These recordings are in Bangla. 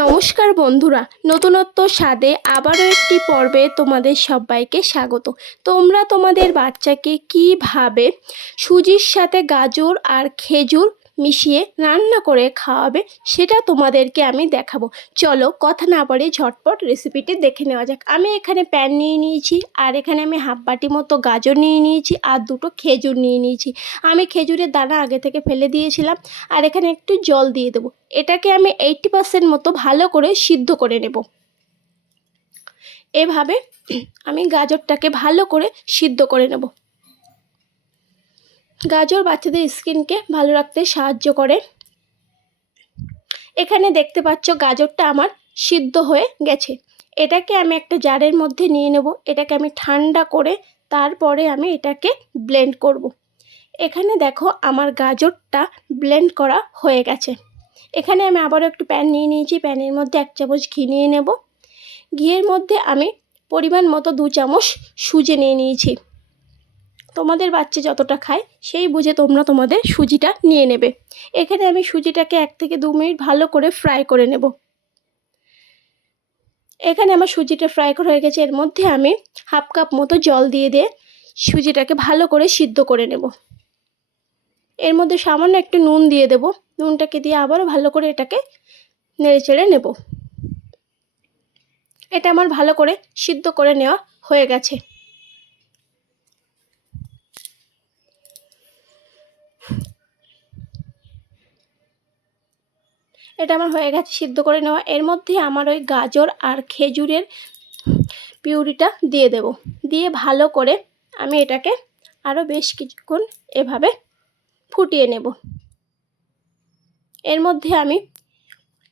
নমস্কার বন্ধুরা, নতুনত্ব স্বাদে আবারও একটি পর্বে তোমাদের সবাইকে স্বাগত। তোমরা তোমাদের বাচ্চাকে কিভাবে সুজির সাথে গাজর আর খেজুর মিশিয়ে রান্না করে খাওয়াবে সেটা তোমাদেরকে আমি দেখাবো। চলো কথা না বলে ঝটপট রেসিপিটি দেখে নেওয়া যাক। আমি এখানে প্যান নিয়ে নিয়েছি, আর এখানে আমি হাফ বাটি মতো গাজর নিয়ে নিয়েছি, আর দুটো খেজুর নিয়ে নিয়েছি। আমি খেজুরের দানা আগে থেকে ফেলে দিয়েছিলাম, আর এখানে একটু জল দিয়ে দেবো। এটাকে আমি 80% মতো ভালো করে সিদ্ধ করে নেব। এভাবে আমি গাজরটাকে ভালো করে সিদ্ধ করে নেব। গাজর বাচ্চাদের স্কিনকে ভালো রাখতে সাহায্য করে। এখানে দেখতে পাচ্ছ গাজরটা আমার সিদ্ধ হয়ে গেছে। এটাকে আমি একটা জারের মধ্যে নিয়ে নেব। এটাকে আমি ঠান্ডা করে তারপরে আমি এটাকে ব্লেন্ড করব। এখানে দেখো আমার গাজরটা ব্লেন্ড করা হয়ে গেছে। এখানে আমি আবারও একটু প্যান নিয়ে নিয়েছি। প্যানের মধ্যে 1 চামচ ঘি নিয়ে নেব। ঘিয়ের মধ্যে আমি পরিমাণ মতো 2 চামচ সুজি নিয়ে নিয়েছি। তোমাদের বাচ্চা যতটা খায় সেই বুঝে তোমরা তোমাদের সুজিটা নিয়ে নেবে। এখানে আমি সুজিটাকে 1 থেকে 2 মিনিট ভালো করে ফ্রাই করে নেব। এখানে আমার সুজিটা ফ্রাই করা হয়ে গেছে। এর মধ্যে আমি হাফ কাপ মতো জল দিয়ে সুজিটাকে ভালো করে সিদ্ধ করে নেব। এর মধ্যে সামান্য একটু নুন দিয়ে দেব। নুনটাকে দিয়ে আবারও ভালো করে এটাকে নেড়েচেড়ে নেব। এটা আমার ভালো করে সিদ্ধ করে নেওয়া হয়ে গেছে। এটা আমার হয়ে গেছে সিদ্ধ করে নেওয়া। এর মধ্যে আমার ওই গাজর আর খেজুরের পিউরিটা দিয়ে দেব। দিয়ে ভালো করে আমি এটাকে আরও বেশ কিছুক্ষণ এভাবে ফুটিয়ে নেব। এর মধ্যে আমি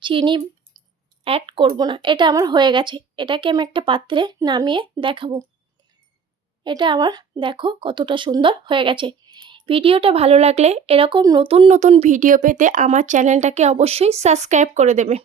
চিনি অ্যাড করব না। এটা আমার হয়ে গেছে। এটাকে আমি একটা পাত্রে নামিয়ে দেখাবো। এটা আমার দেখো কতটা সুন্দর হয়ে গেছে। ভিডিওটা ভালো লাগলে এরকম নতুন নতুন ভিডিও পেতে আমার চ্যানেলটাকে অবশ্যই সাবস্ক্রাইব করে দেবে।